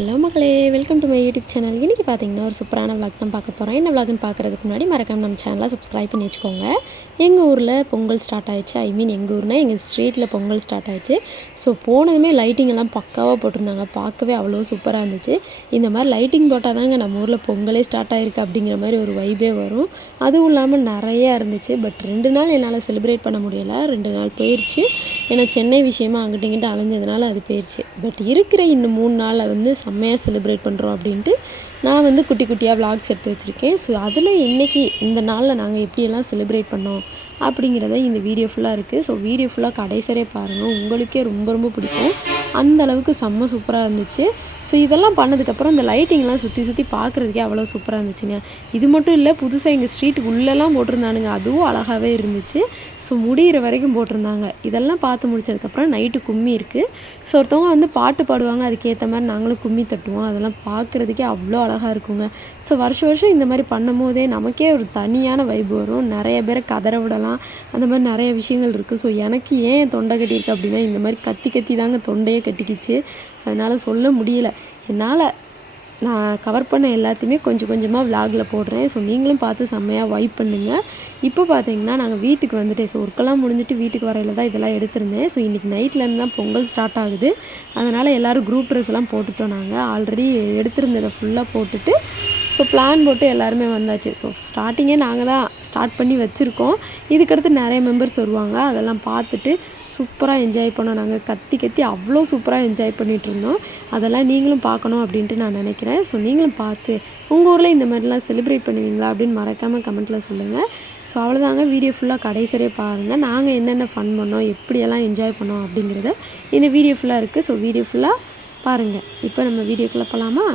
Hello மக்களே, welcome to my YouTube channel. இன்றைக்கி பார்த்தீங்கன்னா ஒரு சூப்பரான விளாக் தான் பார்க்க போகிறோம். என்ன விளாக்னு பார்க்குறதுக்கு முன்னாடி மறக்காம நம்ம சேனலை சப்ஸ்கிரைப் பண்ணி வச்சுக்கோங்க. எங்கள் ஊரில் பொங்கல் ஸ்டார்ட் ஆகிடுச்சு. எங்கள் ஊர்னால் எங்கள் ஸ்ட்ரீட்டில் பொங்கல் ஸ்டார்ட் ஆகிடுச்சு. ஸோ போனதுமே லைட்டிங் எல்லாம் பக்காவாக போட்டிருந்தாங்க. பார்க்கவே அவ்வளோ சூப்பராக இருந்துச்சு. இந்த மாதிரி லைட்டிங் போட்டால் தாங்க நம்ம ஊரில் பொங்கலே ஸ்டார்ட் ஆகிருக்கு அப்படிங்கிற மாதிரி ஒரு வைபே வரும். அதுவும் இல்லாமல் நிறையா இருந்துச்சு. பட் 2 நாள் என்னால் செலிப்ரேட் பண்ண முடியலை. 2 நாள் போயிடுச்சு. ஏன்னா சென்னை விஷயமா அங்கிட்ட இங்கிட்ட அலைஞ்சதுனால அது போயிடுச்சு. பட் இருக்கிற இன்னும் 3 நாளில் செம்மையாக செலிப்ரேட் பண்ணுறோம் அப்படின்ட்டு நான் குட்டி குட்டியாக விளாக்ஸ் எடுத்து வச்சுருக்கேன். ஸோ அதில் இன்றைக்கி இந்த நாளில் நாங்கள் எப்படியெல்லாம் செலிப்ரேட் பண்ணோம் அப்படிங்கிறத இந்த வீடியோ ஃபுல்லாக இருக்குது. ஸோ வீடியோ ஃபுல்லாக கடைசியே பாருங்கள், உங்களுக்கே ரொம்ப ரொம்ப பிடிக்கும். அந்த அளவுக்கு செம்ம சூப்பராக இருந்துச்சு. ஸோ இதெல்லாம் பண்ணதுக்கப்புறம் இந்த லைட்டிங்லாம் சுற்றி சுற்றி பார்க்குறதுக்கே அவ்வளோ சூப்பராக இருந்துச்சுங்க. இது மட்டும் இல்லை, புதுசாக எங்கள் ஸ்ட்ரீட்டுக்கு உள்ளெல்லாம் போட்டிருந்தானுங்க. அதுவும் அழகாகவே இருந்துச்சு. ஸோ முடிகிற வரைக்கும் போட்டிருந்தாங்க. இதெல்லாம் பார்த்து முடிச்சதுக்கப்புறம் நைட்டு கும்மி இருக்குது. ஸோ ஒருத்தவங்க பாட்டு பாடுவாங்க, அதுக்கேற்ற மாதிரி நாங்களும் கும்மி தட்டுவோம். அதெல்லாம் பார்க்குறதுக்கே அவ்வளோ அழகாக இருக்குங்க. ஸோ வருஷம் இந்த மாதிரி பண்ணும் போதே நமக்கே ஒரு தனியான வைப் வரும். நிறைய பேரை கதற விடலாம், அந்த மாதிரி நிறைய விஷயங்கள் இருக்குது. ஸோ எனக்கு ஏன் தொண்டை கட்டியிருக்கு அப்படின்னா, இந்த மாதிரி கத்தி கத்தி தாங்க தொண்டையே கட்டிக்கிச்சு. ஸோ அதனால் சொல்ல முடியல. என்னால் நான் கவர் பண்ண எல்லாத்தையுமே கொஞ்சம் கொஞ்சமாக விலாகில் போடுறேன். ஸோ நீங்களும் பார்த்து செம்மையாக வைப் பண்ணுங்கள். இப்போ பார்த்தீங்கன்னா நாங்கள் வீட்டுக்கு வந்துட்டேன். ஸோ ஒர்க்கெல்லாம் முடிஞ்சிட்டு வீட்டுக்கு வரையில் தான் இதெல்லாம் எடுத்திருந்தேன். ஸோ இன்றைக்கி நைட்லேருந்து தான் பொங்கல் ஸ்டார்ட் ஆகுது. அதனால் எல்லோரும் குரூப் ட்ரெஸ் எல்லாம் போட்டுட்டோம். நாங்கள் ஆல்ரெடி எடுத்திருந்ததை ஃபுல்லாக போட்டுட்டு ஸோ பிளான் போட்டு எல்லாருமே வந்தாச்சு. ஸோ ஸ்டார்டிங்கே நாங்கள் தான் ஸ்டார்ட் பண்ணி வச்சுருக்கோம். இதுக்கடுத்து நிறைய மெம்பர்ஸ் வருவாங்க. அதெல்லாம் பார்த்துட்டு சூப்பராக என்ஜாய் பண்ணோம். நாங்கள் கத்தி கத்தி அவ்வளோ சூப்பராக என்ஜாய் பண்ணிகிட்ருந்தோம். அதெல்லாம் நீங்களும் பார்க்கணும் அப்படின்ட்டு நான் நினைக்கிறேன். ஸோ நீங்களும் பார்த்து உங்கள் ஊரில் இந்த மாதிரிலாம் செலிப்ரேட் பண்ணுவீங்களா அப்படின்னு மறக்காமல் கமெண்ட்டில் சொல்லுங்கள். ஸோ அவ்வளோதாங்க, வீடியோ ஃபுல்லாக கடைசியே பாருங்கள். நாங்கள் என்னென்ன ஃபன் பண்ணோம், எப்படியெல்லாம் என்ஜாய் பண்ணோம் அப்படிங்கிறத இந்த வீடியோ ஃபுல்லாக இருக்குது. ஸோ வீடியோ ஃபுல்லாக பாருங்கள். இப்போ நம்ம வீடியோக்குள்ளே போகலாமா?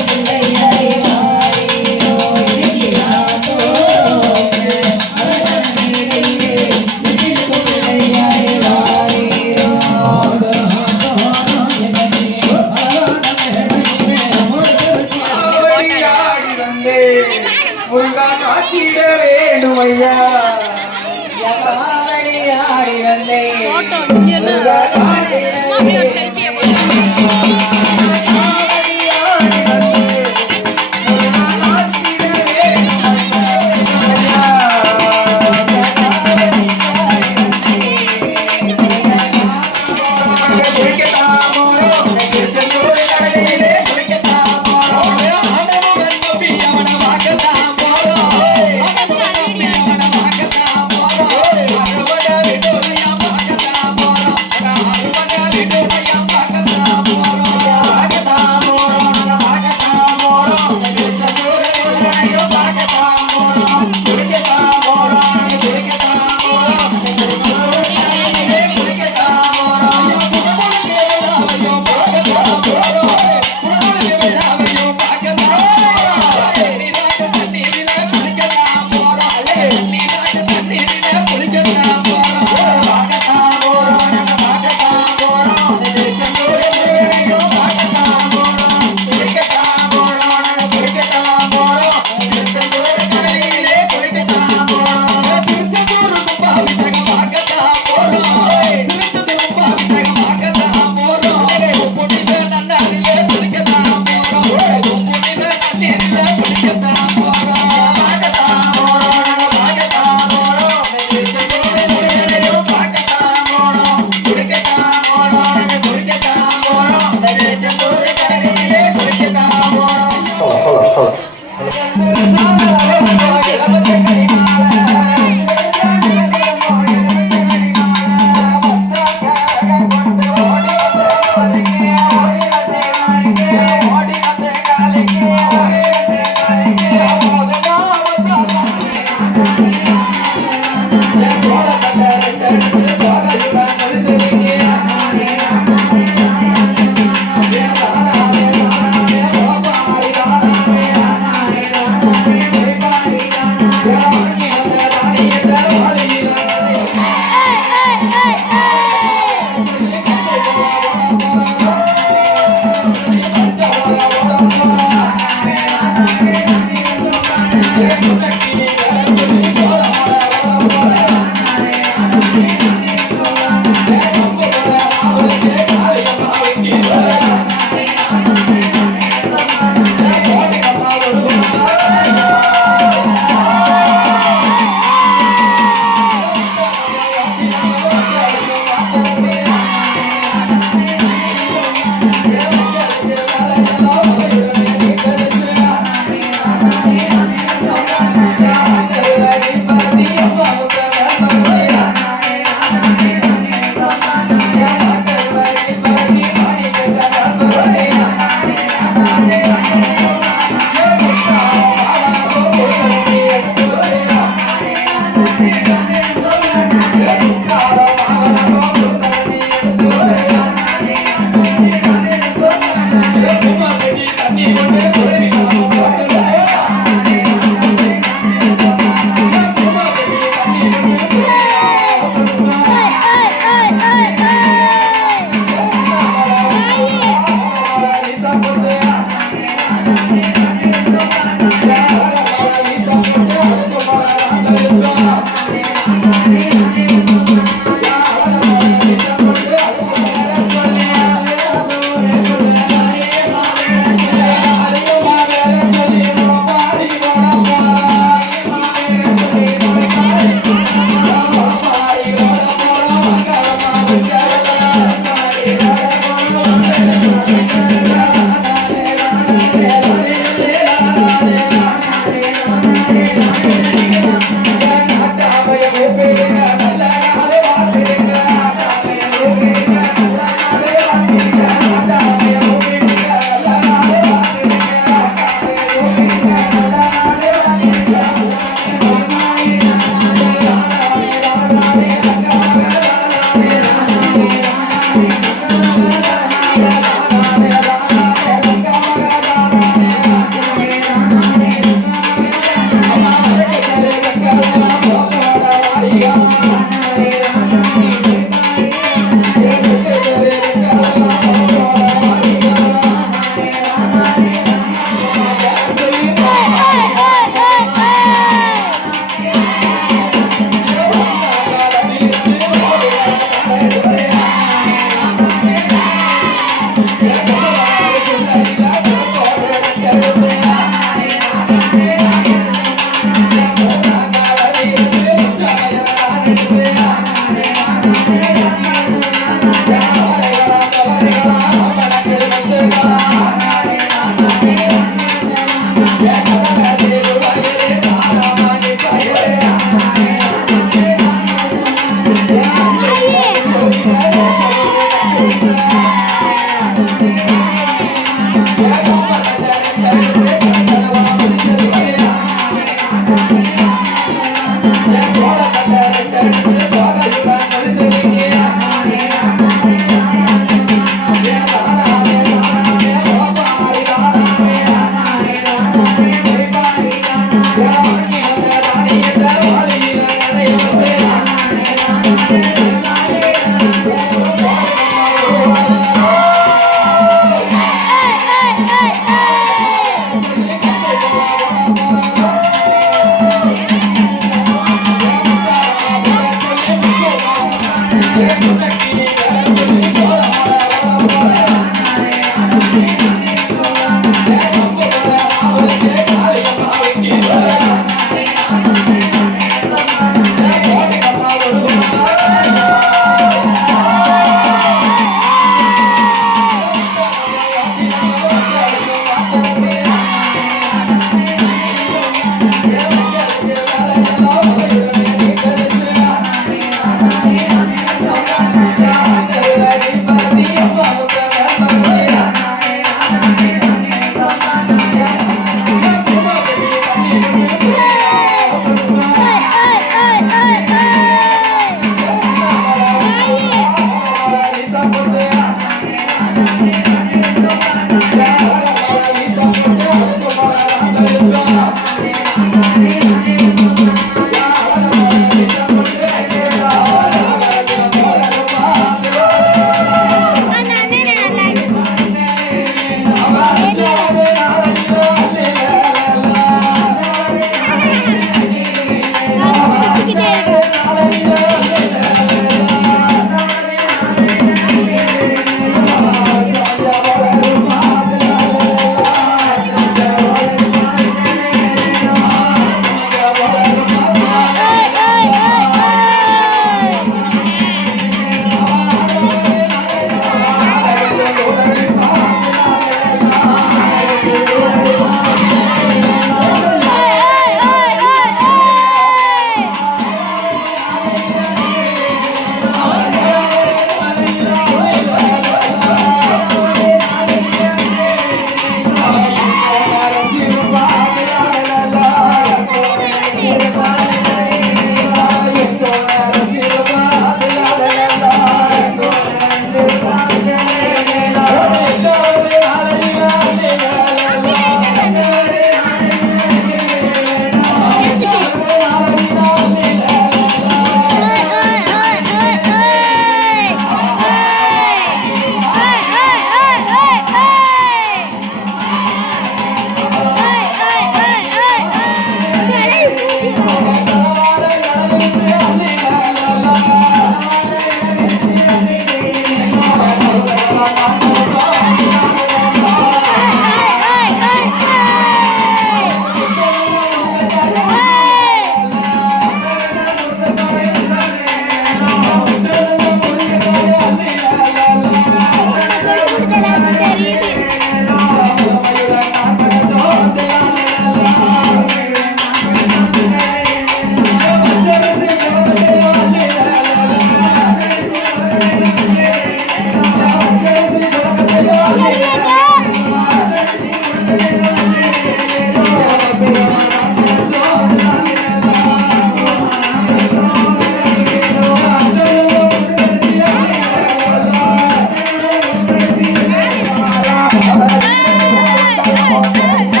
Hey!